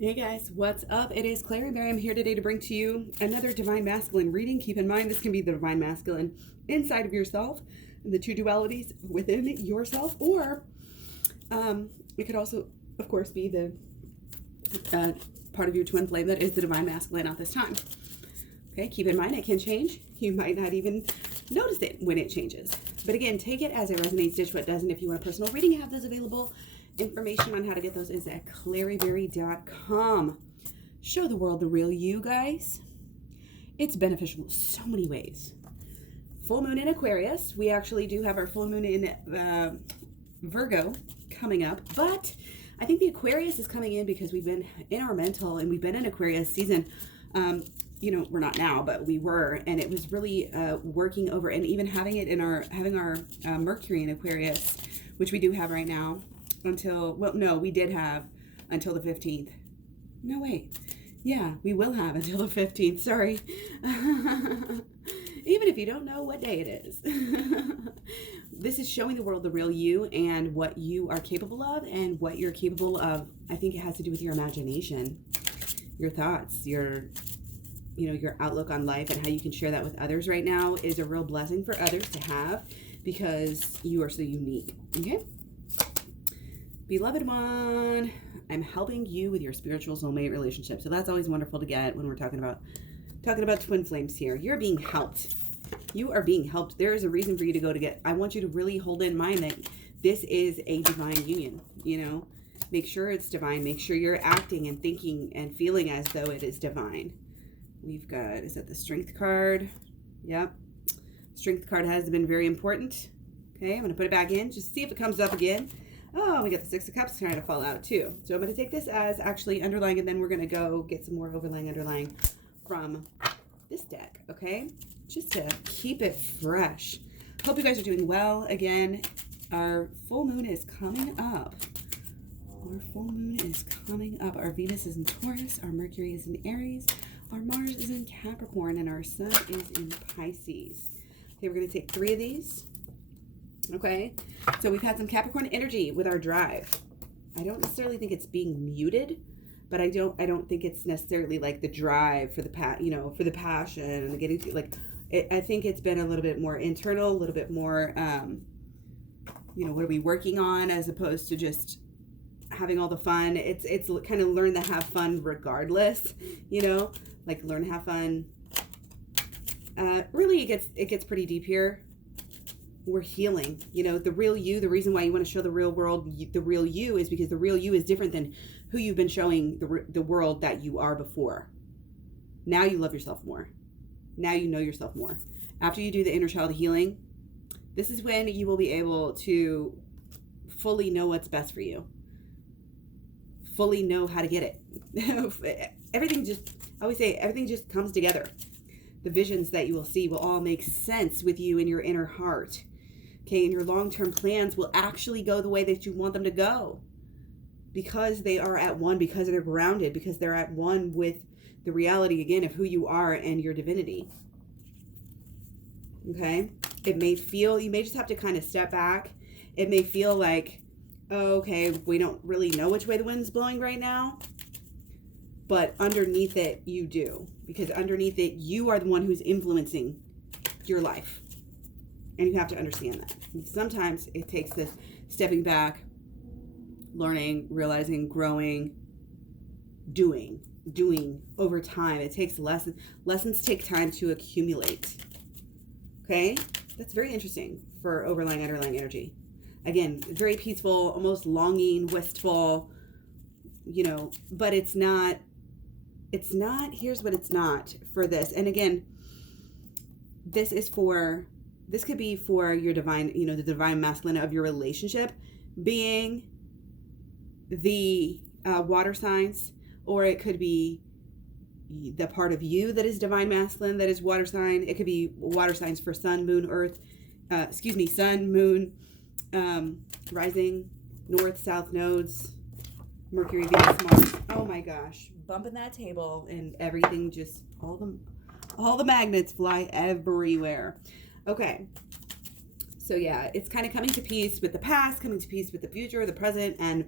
Hey guys, what's up? It is KlaireeBerry. I'm here today to bring to you another Divine Masculine reading. Keep in mind, this can be the Divine Masculine inside of yourself, and the two dualities within yourself, or it could also, of course, be the part of your twin flame that is the Divine Masculine at this time. Okay, keep in mind, it can change. You might not even notice it when it changes. But again, take it as it resonates, ditch what doesn't. If you want a personal reading, you have those available. Information on how to get those is at KlaireeBerry.com. Show the world the real you, guys. It's beneficial in so many ways. Full moon in Aquarius. We actually do have our full moon in Virgo coming up, but I think the Aquarius is coming in because we've been in our mental and we've been in Aquarius season. We're not now, but we were, and it was really working over, and even having it in having our Mercury in Aquarius, which we do have right now. We did have until the 15th. No, wait. Yeah, we will have until the 15th. Sorry. Even if you don't know what day it is. This is showing the world the real you and what you are capable of and what you're capable of. I think it has to do with your imagination, your thoughts, your outlook on life, and how you can share that with others right now is a real blessing for others to have because you are so unique. Okay? Beloved one, I'm helping you with your spiritual soulmate relationship. So that's always wonderful to get when we're talking about twin flames here. You're being helped. You are being helped. There is a reason for you to go to get. I want you to really hold in mind that this is a divine union. Make sure it's divine. Make sure you're acting and thinking and feeling as though it is divine. We've got, is that the Strength card? Yep. Strength card has been very important. Okay, I'm going to put it back in. Just see if it comes up again. Oh, we got the Six of Cups trying to fall out too. So I'm going to take this as actually underlying, and then we're going to go get some more underlying from this deck, okay? Just to keep it fresh. Hope you guys are doing well. Again, our full moon is coming up. Our full moon is coming up. Our Venus is in Taurus. Our Mercury is in Aries. Our Mars is in Capricorn. And our Sun is in Pisces. Okay, we're going to take 3 of these. Okay, so we've had some Capricorn energy with our drive. I don't necessarily think it's being muted, but I don't think it's necessarily like the drive for the for the passion and the getting to, I think it's been a little bit more internal, a little bit more what are we working on, as opposed to just having all the fun. It's kind of learn to have fun regardless, learn to have fun. Really it gets pretty deep here. We're healing, the real you. The reason why you want to show the real world the real you is because the real you is different than who you've been showing the world that you are before. Now you love yourself more. Now you know yourself more. After you do the inner child healing, this is when you will be able to fully know what's best for you. Fully know how to get it. Everything just comes together. The visions that you will see will all make sense with you in your inner heart. Okay, and your long-term plans will actually go the way that you want them to go. Because they are at one, because they're grounded, because they're at one with the reality, again, of who you are and your divinity. Okay? You may just have to kind of step back. It may feel like, okay, we don't really know which way the wind's blowing right now. But underneath it, you do. Because underneath it, you are the one who's influencing your life. And you have to understand that. Sometimes it takes this stepping back, learning, realizing, growing, doing over time. It takes lessons. Lessons take time to accumulate. Okay? That's very interesting for underlying energy. Again, very peaceful, almost longing, wistful, but it's not, here's what it's not for this. And again, this could be for your divine, the divine masculine of your relationship being the water signs, or it could be the part of you that is divine masculine, that is water sign. It could be water signs for sun, moon, earth, sun, moon, rising, north, south nodes, Mercury, Venus, Mars. Oh my gosh, bumping that table and everything, just all the magnets fly everywhere. Okay, so yeah, it's kind of coming to peace with the past, coming to peace with the future, the present, and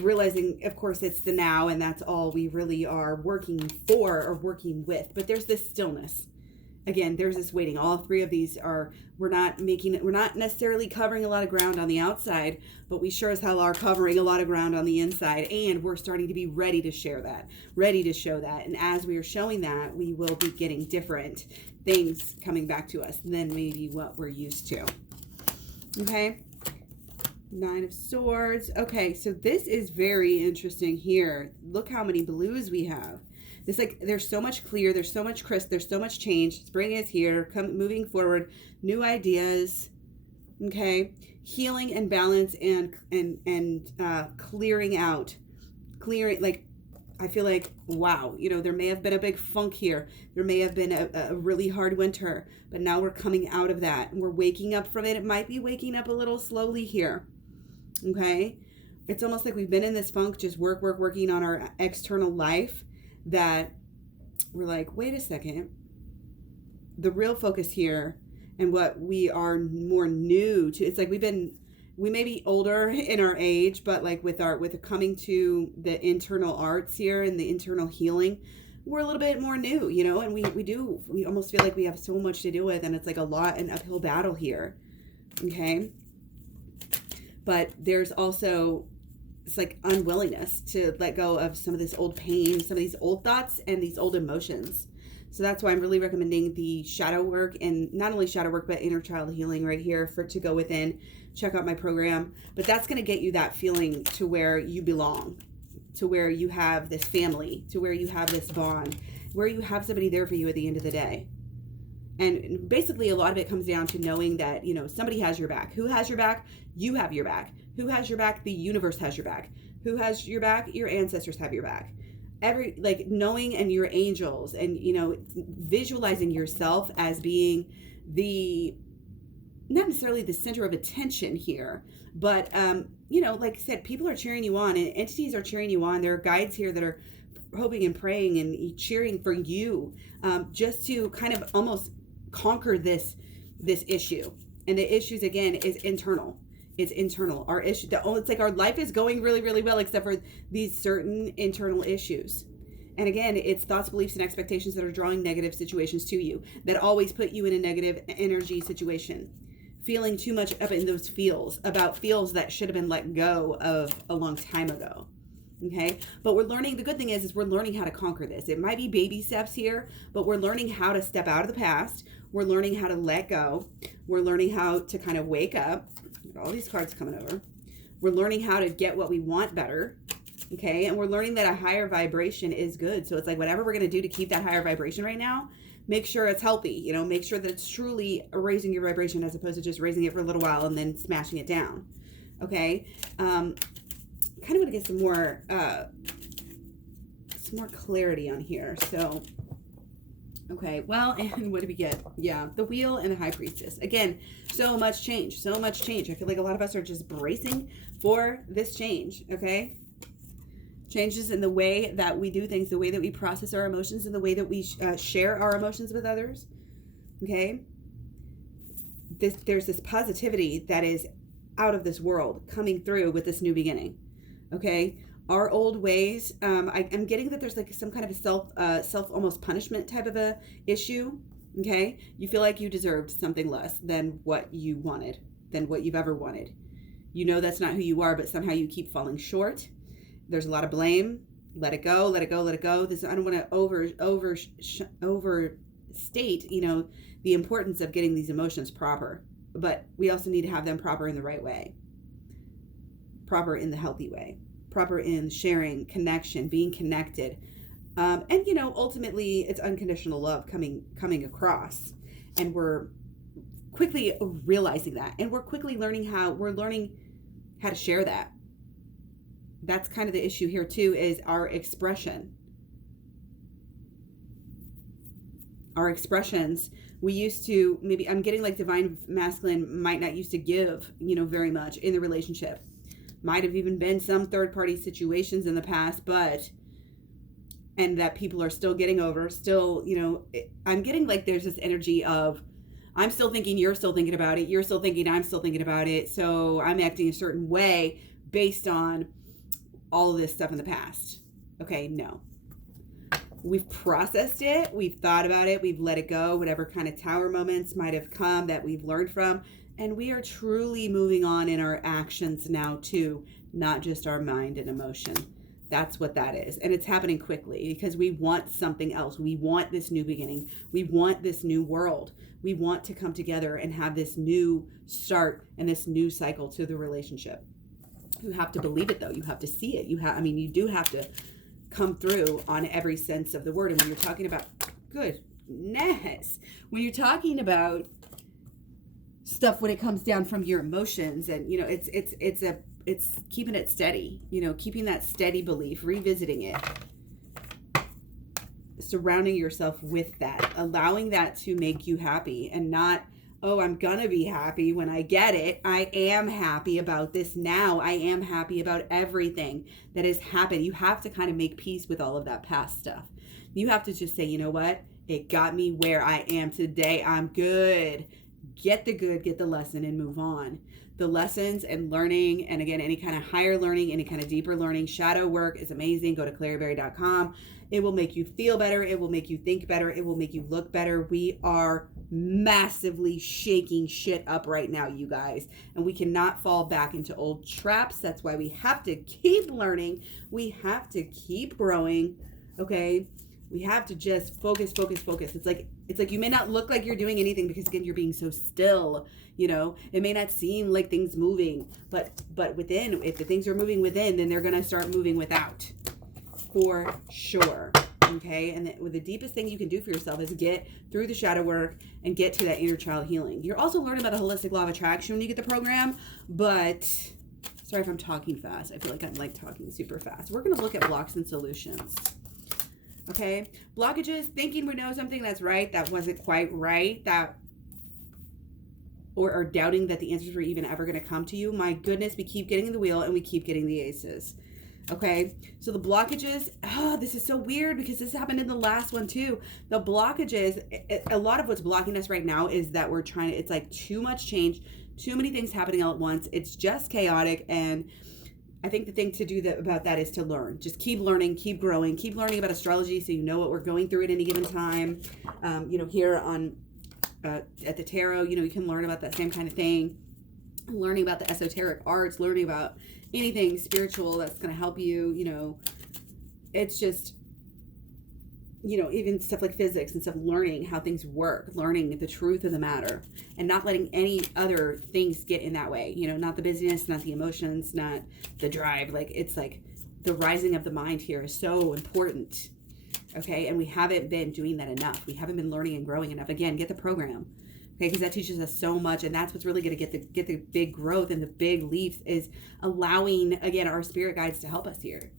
realizing, of course, it's the now, and that's all we really are working for or working with. But there's this stillness. Again, there's this waiting. All three of these are, we're not necessarily covering a lot of ground on the outside, but we sure as hell are covering a lot of ground on the inside, and we're starting to be ready to share that, ready to show that. And as we are showing that, we will be getting different things coming back to us than maybe what we're used to. Okay. 9 of Swords. Okay, so this is very interesting here. Look how many blues we have. It's like there's so much clear, there's so much crisp, there's so much change. Spring is here, moving forward, new ideas. Okay, healing and balance and clearing out, like I feel like, wow, you know, there may have been a big funk here. There may have been a really hard winter, but now we're coming out of that and we're waking up from it. It might be waking up a little slowly here. Okay, it's almost like we've been in this funk, just working on our external life, that we're like, wait a second, the real focus here and what we are more new to, it's like we may be older in our age, but like with coming to the internal arts here and the internal healing, we're a little bit more new, you know, and we almost feel like we have so much to deal with, and it's like a lot, an uphill battle here. Okay, but there's also, it's like unwillingness to let go of some of this old pain, some of these old thoughts and these old emotions. So that's why I'm really recommending the shadow work, and not only shadow work, but inner child healing right here to go within. Check out my program. But that's going to get you that feeling to where you belong, to where you have this family, to where you have this bond, where you have somebody there for you at the end of the day. And basically a lot of it comes down to knowing that, you know, somebody has your back. Who has your back? You have your back. Who has your back? The universe has your back. Who has your back? Your ancestors have your back. Like knowing, and your angels, and, you know, visualizing yourself as being not necessarily the center of attention here, but, you know, like I said, people are cheering you on, and entities are cheering you on. There are guides here that are hoping and praying and cheering for you, just to kind of almost conquer this issue. And the issues, again, is internal. It's internal. Our issue, it's like our life is going really, really well, except for these certain internal issues. And again, it's thoughts, beliefs, and expectations that are drawing negative situations to you, that always put you in a negative energy situation. Feeling too much up in those feels that should have been let go of a long time ago. Okay, but we're learning, the good thing is we're learning how to conquer this. It might be baby steps here, but we're learning how to step out of the past. We're learning how to let go. We're learning how to kind of wake up. All these cards coming over. We're learning how to get what we want better. Okay, and we're learning that a higher vibration is good. So it's like whatever we're going to do to keep that higher vibration right now, make sure it's healthy. You know, make sure that it's truly raising your vibration, as opposed to just raising it for a little while and then smashing it down. Okay, kind of want to get some more clarity on here. So, okay, well, and what do we get? Yeah, the Wheel and the High Priestess. Again, so much change, so much change. I feel like a lot of us are just bracing for this change, okay? Changes in the way that we do things, the way that we process our emotions, and the way that we share our emotions with others, okay? There's this positivity that is out of this world coming through with this new beginning. Okay, our old ways, I'm getting that there's like some kind of a self almost punishment type of a issue. Okay, you feel like you deserved something less than what you wanted, than what you've ever wanted. You know that's not who you are, but somehow you keep falling short. There's a lot of blame. Let it go, let it go, let it go. This, I don't want to overstate, you know, the importance of getting these emotions proper, but we also need to have them proper in the right way. Proper in the healthy way, proper in sharing, connection, being connected. And, you know, ultimately it's unconditional love coming across, and we're quickly realizing that, and we're quickly learning how to share that. That's kind of the issue here too, is our expression. Our expressions, we used to, maybe I'm getting like divine masculine might not used to give, you know, very much in the relationship. Might have even been some third-party situations in the past, and that people are still getting over, still, you know, I'm getting like there's this energy of, I'm still thinking, you're still thinking about it, you're still thinking, I'm still thinking about it, so I'm acting a certain way based on all of this stuff in the past. Okay, no. We've processed it. We've thought about it. We've let it go. Whatever kind of tower moments might have come that we've learned from. And we are truly moving on in our actions now too, not just our mind and emotion. That's what that is. And it's happening quickly because we want something else. We want this new beginning. We want this new world. We want to come together and have this new start and this new cycle to the relationship. You have to believe it though. You have to see it. You do have to come through on every sense of the word. And when you're talking about goodness, when you're talking about stuff when it comes down from your emotions, and it's keeping it steady, keeping that steady belief, revisiting it, surrounding yourself with that, allowing that to make you happy, and not, oh, I'm gonna be happy when I get it. I am happy about this now. I am happy about everything that has happened. You have to kind of make peace with all of that past stuff. You have to just say, you know what? It got me where I am today. I'm good. Get the good, get the lesson, and move on. The lessons and learning, and again, any kind of higher learning, any kind of deeper learning, shadow work is amazing. Go to KlaireeBerry.com. It will make you feel better. It will make you think better. It will make you look better. We are massively shaking shit up right now, you guys, and we cannot fall back into old traps. That's why we have to keep learning. We have to keep growing. Okay, we have to just focus. It's like you may not look like you're doing anything because again, you're being so still. It may not seem like things moving, but within, if the things are moving within, then they're gonna start moving without, for sure. Okay, and the deepest thing you can do for yourself is get through the shadow work and get to that inner child healing. You're also learning about the holistic law of attraction when you get the program, but sorry if I'm talking fast. I feel like I'm talking super fast. We're gonna look at blocks and solutions. Okay, blockages, thinking we know something that's right, that wasn't quite right, or doubting that the answers were even ever going to come to you. My goodness, we keep getting the wheel and we keep getting the aces. Okay, so the blockages, this is so weird because this happened in the last one too. The blockages, a lot of what's blocking us right now is that it's like too much change, too many things happening all at once. It's just chaotic, and I think the thing to do about that is to learn. Just keep learning, keep growing, keep learning about astrology so you know what we're going through at any given time. Here on at the tarot, you can learn about that same kind of thing. Learning about the esoteric arts, learning about anything spiritual that's going to help you. It's just, even stuff like physics and stuff, learning how things work, learning the truth of the matter, and not letting any other things get in that way. Not the busyness, not the emotions, not the drive. It's like the rising of the mind here is so important. Okay, and we haven't been doing that enough. We haven't been learning and growing enough. Again, get the program. Okay, because that teaches us so much, and that's what's really going to get the big growth and the big leaps, is allowing, again, our spirit guides to help us here,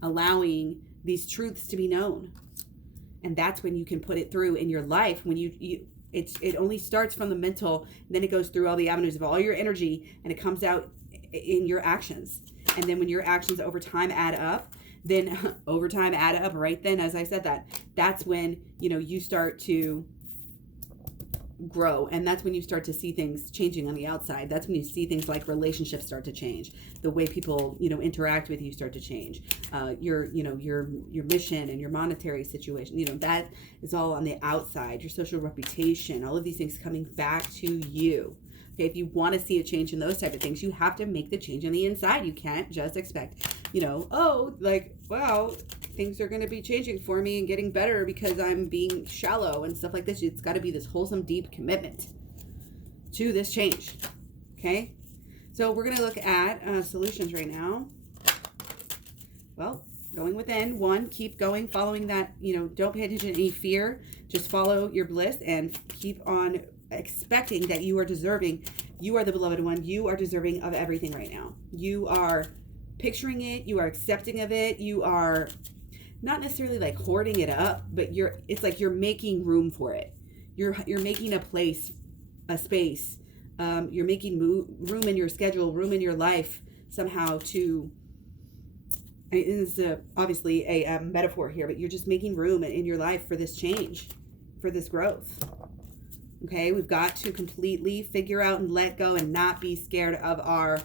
allowing these truths to be known. And that's when you can put it through in your life. When it only starts from the mental, and then it goes through all the avenues of all your energy, and it comes out in your actions. And then when your actions over time add up, right then, as I said, that's when you start to grow, and that's when you start to see things changing on the outside. That's when you see things like relationships start to change, the way people interact with you start to change, your mission and your monetary situation, that is all on the outside. Your social reputation, all of these things coming back to you. Okay, if you want to see a change in those type of things, you have to make the change on the inside. You can't just expect things are going to be changing for me and getting better because I'm being shallow and stuff like this. It's got to be this wholesome, deep commitment to this change. Okay, so we're going to look at solutions right now. Well, going within. One, keep going, following that. Don't pay attention to any fear. Just follow your bliss and keep on expecting that you are deserving. You are the beloved one. You are deserving of everything right now. You are picturing it. You are accepting of it. You are not necessarily like hoarding it up, but it's like you're making room for it. You're making a space. You're making room in your schedule, room in your life somehow to, this is obviously a metaphor here, but you're just making room in your life for this change, for this growth. Okay, we've got to completely figure out and let go and not be scared of our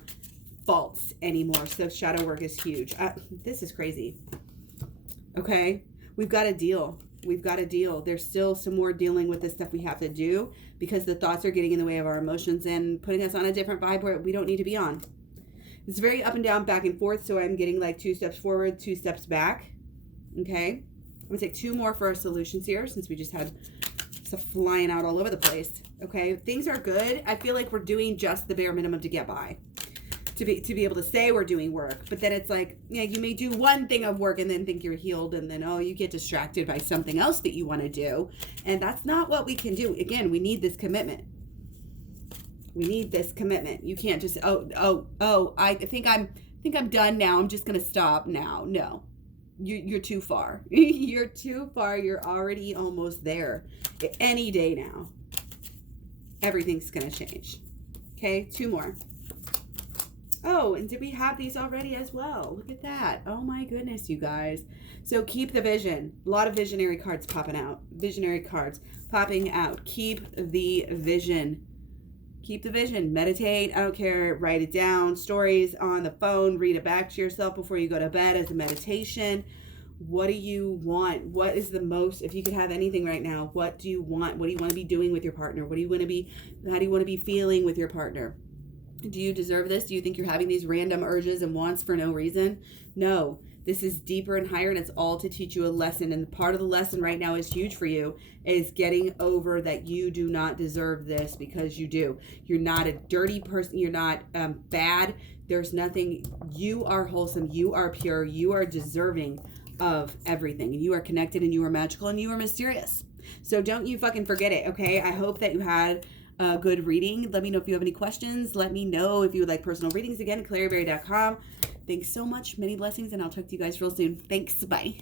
faults anymore. So shadow work is huge. This is crazy. Okay. We've got to deal. We've got to deal. There's still some more dealing with this stuff we have to do because the thoughts are getting in the way of our emotions and putting us on a different vibe where we don't need to be on. It's very up and down, back and forth. So I'm getting like 2 steps forward, 2 steps back. Okay. I'm going to take 2 more for our solutions here since we just had stuff flying out all over the place. Okay. Things are good. I feel like we're doing just the bare minimum to get by. To be able to say we're doing work, but then it's like, yeah, you may do one thing of work and then think you're healed, and then you get distracted by something else that you want to do, and that's not what we can do. Again, we need this commitment. We need this commitment. You can't just I think I'm done now. I'm just gonna stop now. No, you're too far. You're too far. You're already almost there. Any day now, everything's gonna change. Okay, 2 more. Oh, and did we have these already as well? Look at that. Oh my goodness, you guys. So keep the vision. A lot of visionary cards popping out. Visionary cards popping out. Keep the vision. Keep the vision. Meditate. I don't care. Write it down. Stories on the phone. Read it back to yourself before you go to bed as a meditation. What do you want? What is the most, if you could have anything right now, what do you want? What do you want to be doing with your partner? What do you want to be, how do you want to be feeling with your partner? Do you deserve this? Do you think you're having these random urges and wants for no reason? No, this is deeper and higher, and it's all to teach you a lesson. And part of the lesson right now is huge for you, is getting over that you do not deserve this, because you do. You're not a dirty person. You're not bad. There's nothing. You are wholesome. You are pure. You are deserving of everything. And you are connected, and you are magical, and you are mysterious. So don't you fucking forget it, okay? I hope that you had a good reading. Let me know if you have any questions. Let me know if you would like personal readings. Again, KlaireeBerry.com. Thanks so much. Many blessings, and I'll talk to you guys real soon. Thanks. Bye.